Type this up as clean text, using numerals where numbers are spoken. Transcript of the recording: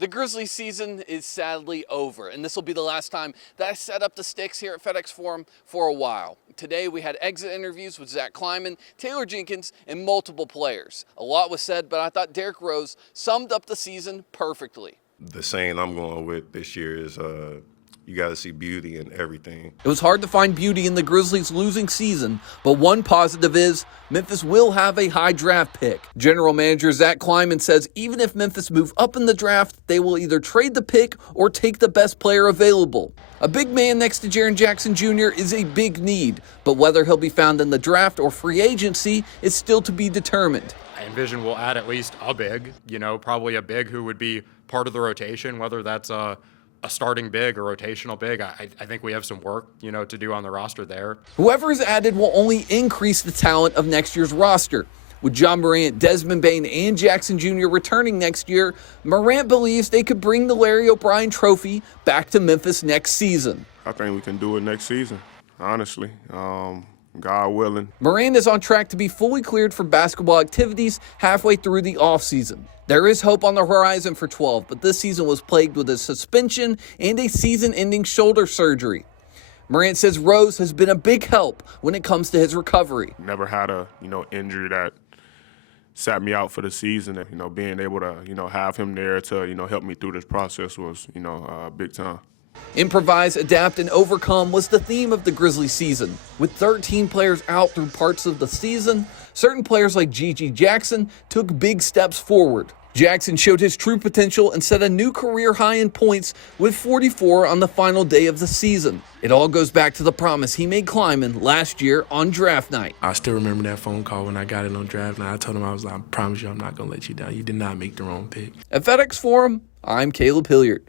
The Grizzlies season is sadly over, and this will be the last time that I set up the sticks here at FedEx Forum for a while. Today we had exit interviews with Zach Kleiman, Taylor Jenkins, and multiple players. A lot was said, but I thought Derrick Rose summed up the season perfectly. The saying I'm going with this year is you got to see beauty in everything. It was hard to find beauty in the Grizzlies' losing season, but one positive is Memphis will have a high draft pick. General Manager Zach Kleiman says even if Memphis move up in the draft, they will either trade the pick or take the best player available. A big man next to Jaren Jackson Jr. is a big need, but whether he'll be found in the draft or free agency is still to be determined. I envision we'll add at least a big, probably a big who would be part of the rotation, whether that's a starting big or rotational big. I think we have some work, to do on the roster there. Whoever is added will only increase the talent of next year's roster. With John Morant, Desmond Bane, and Jackson Jr. returning next year, Morant believes they could bring the Larry O'Brien Trophy back to Memphis next season. I think we can do it next season, honestly. God willing. Morant is on track to be fully cleared for basketball activities halfway through the offseason. There is hope on the horizon for 12, but this season was plagued with a suspension and a season-ending shoulder surgery. Morant says Rose has been a big help when it comes to his recovery. Never had a, injury that sat me out for the season. Being able to, have him there to, help me through this process was, big time. Improvise, adapt, and overcome was the theme of the Grizzlies season. With 13 players out through parts of the season, certain players like Gigi Jackson took big steps forward. Jackson showed his true potential and set a new career high in points with 44 on the final day of the season. It all goes back to the promise he made Kleiman last year on draft night. I still remember that phone call when I got it on draft night. I told him, I promise you I'm not going to let you down. You did not make the wrong pick. At FedEx Forum, I'm Caleb Hilliard.